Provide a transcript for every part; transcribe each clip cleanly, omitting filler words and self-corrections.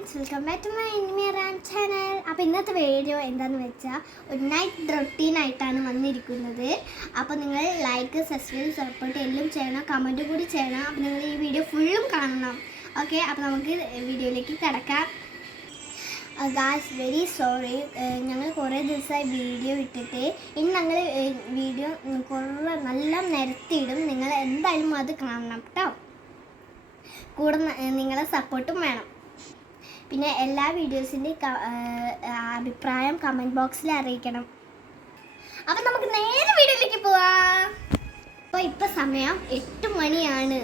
Friends, welcome back to my ഇൻമിറാൻ channel. അപ്പോൾ ഇന്നത്തെ വീഡിയോ എന്താണെന്ന് വെച്ചാൽ ഒരു നൈറ്റ് റൊട്ടീനായിട്ടാണ് വന്നിരിക്കുന്നത്. അപ്പോൾ നിങ്ങൾ ലൈക്ക്, സബ്സ്ക്രൈബ്, സപ്പോർട്ട് എല്ലാം ചെയ്യണം, കമൻറ്റ് കൂടി ചെയ്യണം. അപ്പോൾ നിങ്ങൾ ഈ വീഡിയോ ഫുള്ളും കാണണം. ഓക്കെ, അപ്പോൾ നമുക്ക് വീഡിയോയിലേക്ക് കിടക്കാം. ഗായ്സ്, വെരി സോറി, ഞങ്ങൾ കുറേ ദിവസമായി വീഡിയോ ഇട്ടിട്ട്. ഇനി ഞങ്ങൾ വീഡിയോ കുറേ നല്ല നിരത്തിയിടും. നിങ്ങൾ എന്തായാലും അത് കാണണം കേട്ടോ. കൂടെ നിങ്ങളെ സപ്പോർട്ടും വേണം. പിന്നെ എല്ലാ വീഡിയോസിൻ്റെ അഭിപ്രായം കമൻറ്റ് ബോക്സിൽ അറിയിക്കണം. അപ്പം നമുക്ക് നേരെ വീഡിയോയിലേക്ക് പോവാം. അപ്പോൾ ഇപ്പോൾ സമയം 8 മണിയാണ്.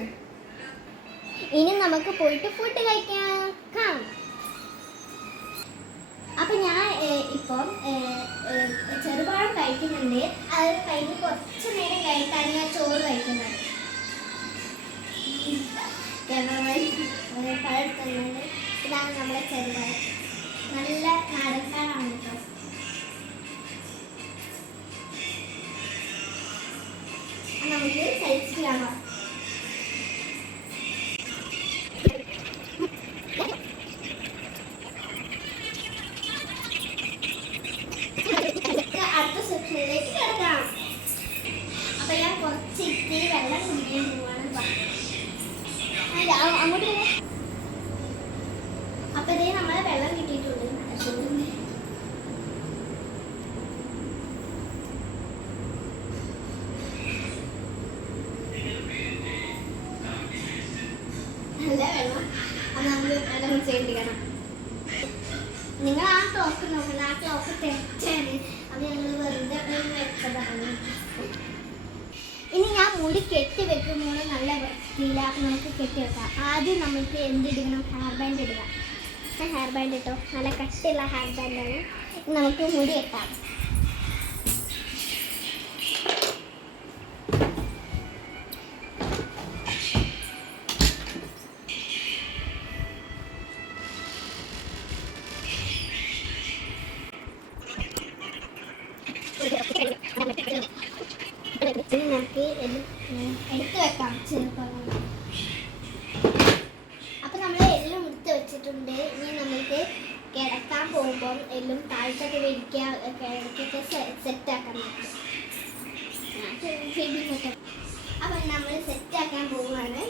ഇനി നമുക്ക് പോയിട്ട് ഫുഡ് കഴിക്കാം. അപ്പം ഞാൻ ഇപ്പം ചെറുപഴം കഴിക്കുന്നുണ്ട്. അത് കഴിഞ്ഞ് കുറച്ച് നേരം കഴിട്ടാണ് ഞാൻ ചോറ് കഴിക്കുന്നത്. പഴം തന്നത് ഇതാണ് നമ്മുടെ ചെറുപഴം. നല്ല നാടൻപഴമാണ് കേട്ടോ. നമുക്ക് കഴിച്ചിട്ട് കാണാം. അടുത്ത സെക്ഷനിലേക്ക് കിടക്കാം. അപ്പൊ ഞാൻ കുറച്ച് ഇത്തിരി വെള്ളം കുടിക്കാൻ പോവാണ്. അങ്ങോട്ട് അപ്പൊ ഇതേ നമ്മളെ വെള്ളം കിട്ടിയിട്ടുണ്ട്. നല്ല വെള്ളം. അത് നമ്മൾ വെള്ളം ചെയ്യിപ്പിക്കണം. നിങ്ങൾ ആ ക്ലോക്ക് നോക്കണം. ആ ക്ലോക്ക് തെറ്റാണ്. അത് ഞങ്ങൾ വെറുതെ വെച്ചതാണ്. ഇനി ഞാൻ മുടി കെട്ടി വെക്കുമ്പോൾ നല്ല വൃത്തിയില്ല. നമുക്ക് കെട്ടി വെക്കാം. ആദ്യം നമുക്ക് എന്തിടണം? ഹെയർ ബാൻഡ് ഇടുക. ഹെയർ ബാൻഡ് ഇട്ടോ, നല്ല കട്ടിയുള്ള ഹെയർ ബാൻഡാണ്. നമുക്ക് മുടി കെട്ടാം. നമുക്ക് എടുത്ത് വെക്കാം ചെറുപ്പം. അപ്പം നമ്മൾ എല്ലാം എടുത്ത് വെച്ചിട്ടുണ്ട്. ഇനി നമുക്ക് കിടക്കാൻ പോകുമ്പം എല്ലാം താഴ്ത്തൊക്കെ വിരിക്കുക, കിടക്കൊക്കെ സെറ്റാക്കാൻ പറ്റും. അപ്പം നമ്മൾ സെറ്റാക്കാൻ പോവുകയാണ്.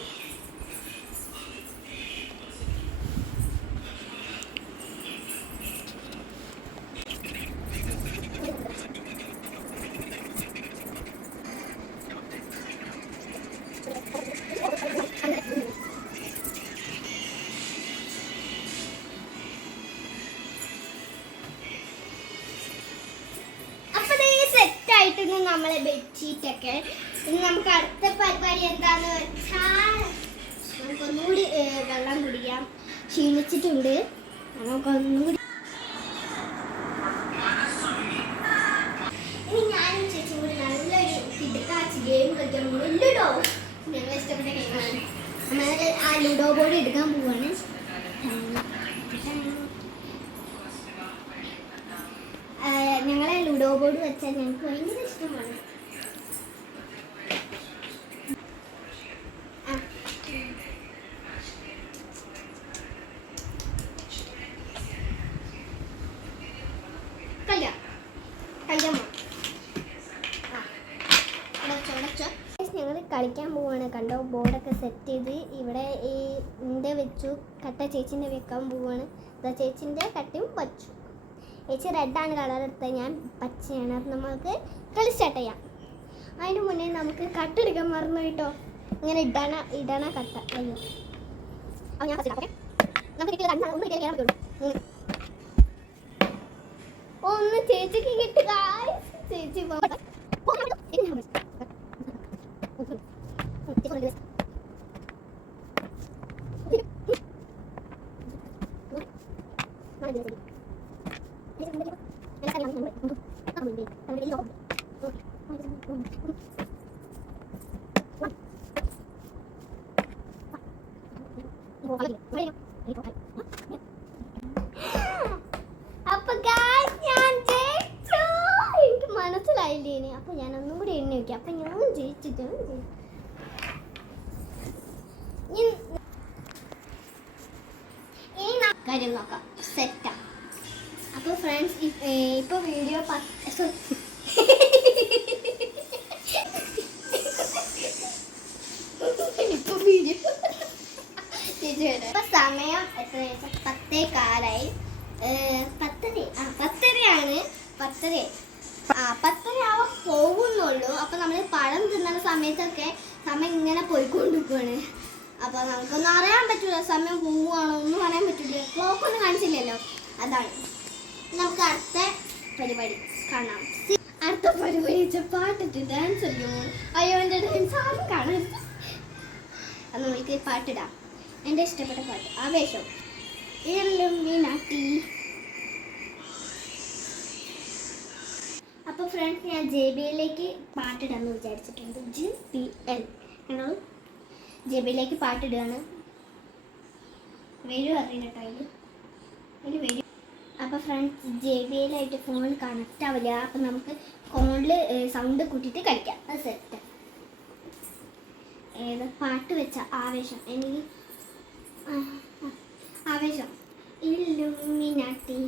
നമ്മളെ ബെഡ്ഷീറ്റൊക്കെ. ഇനി നമുക്ക് അടുത്ത പരിപാടി എന്താന്ന് വെച്ചാൽ നമുക്കൊന്നുകൂടി വെള്ളം കുടിക്കാം. ക്ഷീണിച്ചിട്ടുണ്ട്. നമുക്കൊന്നുകൂടി ഇനി ഞാനും ചേച്ചിയും കൂടി നല്ലൊരു കിടക്കാച്ച് ഗെയിം കളിക്കാൻ പോകും. ലുഡോ ഞങ്ങൾ ഇഷ്ടപ്പെട്ട ഗെയിമാണ്. നമ്മൾ ആ ലുഡോ ബോർഡ് എടുക്കാൻ പോവാണ്. ഞങ്ങളെ ലുഡോ ബോർഡ് വെച്ചാൽ ഞങ്ങൾക്ക് ഭയങ്കര ഇഷ്ടമാണ്. ഞങ്ങൾ കളിക്കാൻ പോവാണ്. കണ്ടോ, ബോർഡൊക്കെ സെറ്റ് ചെയ്ത് ഇവിടെ ഈ ഇതിൻ്റെ വെച്ചു. കട്ട ചേച്ചിൻ്റെ വെക്കാൻ പോവാണ്. ചേച്ചിൻ്റെ കട്ടയും വച്ചു. ചേച്ചി റെഡാണ് കളർ എടുത്തത്, ഞാൻ പച്ചയാണ്. അപ്പം നമുക്ക് കളി സ്റ്റാർട്ട് ചെയ്യാം. അതിന് മുന്നേ നമുക്ക് കട്ടെടുക്കാൻ മറന്നു കേട്ടോ. ഇങ്ങനെ ഇടണ കട്ട. അയ്യോ, അപ്പം ഞാൻ ഒന്ന് ചേച്ചിക്ക് കിട്ടുക. ചേച്ചി അപ്പൊ ഞാൻ ജയിച്ചു. എനിക്ക് മനസ്സിലായില്ലേ? അപ്പൊ ഞാൻ ഒന്നും കൂടി എണ്ണി വെക്കാം. അപ്പൊ ഞാൻ ജയിച്ചിട്ട് ഇനി കാര്യം നോക്കാം. സെറ്റാ. അപ്പോൾ ഫ്രണ്ട്സ് ഇപ്പോൾ വീഡിയോ ഇപ്പൊ സമയം എത്ര 10:15. 10:30 10:30 പോകുന്നുള്ളൂ. അപ്പൊ നമ്മൾ പഴം തിന്നുന്ന സമയത്തൊക്കെ സമയം ഇങ്ങനെ പോയിക്കൊണ്ടിരിക്കുകയാണ്. അപ്പൊ നമുക്കൊന്നും അറിയാൻ പറ്റൂല, സമയം പോവുകയാണോ ഒന്നും പറയാൻ പറ്റില്ല. ക്ലോക്കൊന്നും കാണിച്ചില്ലല്ലോ. അതാണ്. നമുക്ക് അടുത്ത പരിപാടി കാണാം. അടുത്ത പരിപാടി പാട്ടിട്ട് ഡാൻസ് കളിക്കുമോ? അയ്യോ എൻ്റെ ഡാൻസ് ആരും കാണരുത്. അത് നമുക്ക് പാട്ടിടാം. എൻ്റെ ഇഷ്ടപ്പെട്ട പാട്ട് ആവേശം. അപ്പോൾ ഫ്രണ്ട്സ് ഞാൻ JBLലേക്ക് പാട്ടിടാമെന്ന് വിചാരിച്ചിട്ടുണ്ട്. JBL ഞങ്ങൾ JBLലേക്ക് പാട്ടിടുകയാണ്. വരും അറിയില്ല കേട്ടോ അതിൽ വരും. അപ്പോൾ ഫ്രണ്ട്സ് JBLായിട്ട് ഫോൺ കണക്റ്റ് ആവില്ല. അപ്പം നമുക്ക് ഫോണിൽ സൗണ്ട് കൂട്ടിയിട്ട് കളിക്കാം. അത് സെറ്റ്. ഏത് പാട്ട് വെച്ച ആവേശം. എനിക്ക് ആവേശം. ഇല്ലുമിനാട്ടി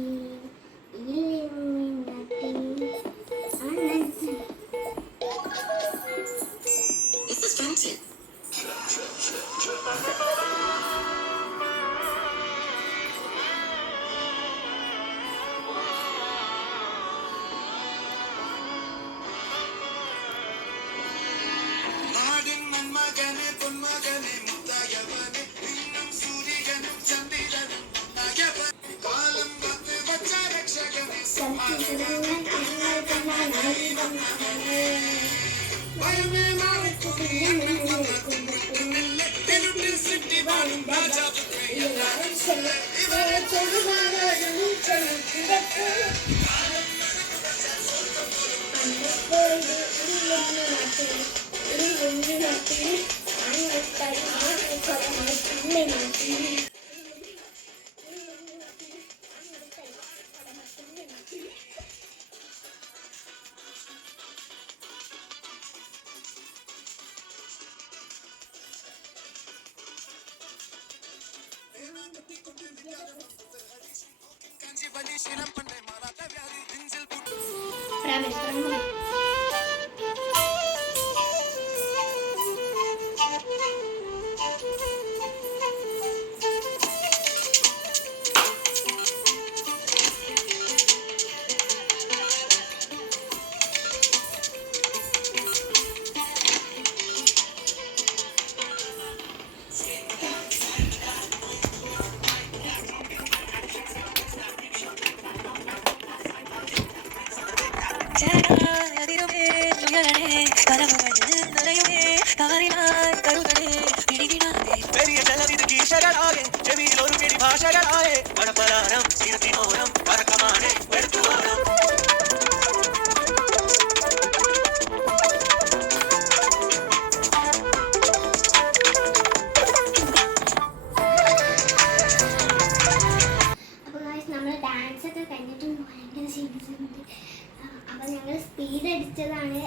അപ്പം ഞങ്ങൾ സ്പീഡ് അടിച്ചതാണ്.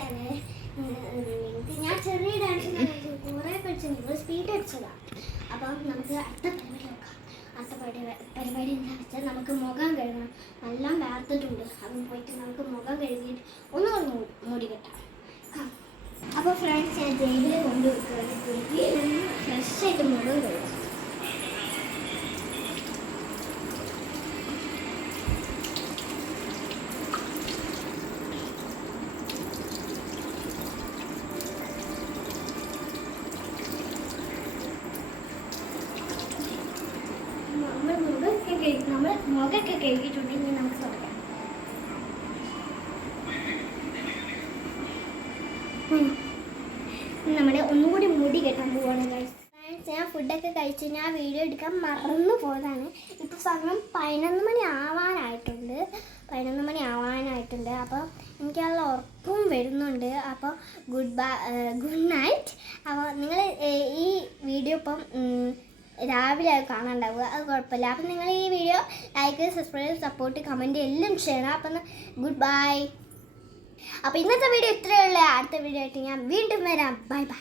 ഞാൻ ചെറിയ ഡാൻസ് കുറേ പഠിച്ചു, നിങ്ങൾ സ്പീഡ് അടിച്ചതാണ്. അപ്പം നമുക്ക് അടുത്ത പരിപാടി നോക്കാം. അടുത്ത പരിപാടി എന്താ വെച്ചാൽ നമുക്ക് മുഖം കഴുകണം. എല്ലാം വേർത്തിട്ടുണ്ട്. അപ്പം പോയിട്ട് നമുക്ക് മുഖം കഴുകിയിട്ട് ഒന്നുകൂടി മൂടി കെട്ടാം. അപ്പോൾ ഫ്രണ്ട്സ് ഞാൻ JBL കൊണ്ടുവയ്ക്കുകയാണ്. ഫ്രഷായിട്ട് മുഖം കഴുകാം. നമ്മൾ മുഖമൊക്കെ കഴുകിയിട്ടുണ്ടെങ്കിൽ നമുക്ക് തുടങ്ങാം. നമ്മൾ ഒന്നുകൂടി മുടി കെട്ടാൻ പോവാണ് ഗൈസ്. ഞാൻ ഫുഡൊക്കെ കഴിച്ചു. ഞാൻ വീഡിയോ എടുക്കാൻ മറന്നു പോയതാണ്. ഇപ്പോൾ സമയം 11 മണി ആവാനായിട്ടുണ്ട്. അപ്പോൾ എനിക്കല്ല ഉറപ്പും വരുന്നുണ്ട്. അപ്പോൾ ഗുഡ് നൈറ്റ്. അപ്പോൾ നിങ്ങൾ ഈ വീഡിയോ ഇപ്പം രാവിലെ കാണാണ്ടാവുക, അത് കുഴപ്പമില്ല. അപ്പം നിങ്ങൾ ഈ video like, subscribe, support, comment എല്ലാം ചെയ്യണം. അപ്പം ഗുഡ് ബൈ. അപ്പോൾ ഇന്നത്തെ വീഡിയോ ഇത്രയേ ഉള്ളൂ. അടുത്ത വീഡിയോ ആയിട്ട് ഞാൻ വീണ്ടും വരാം. Bye bye.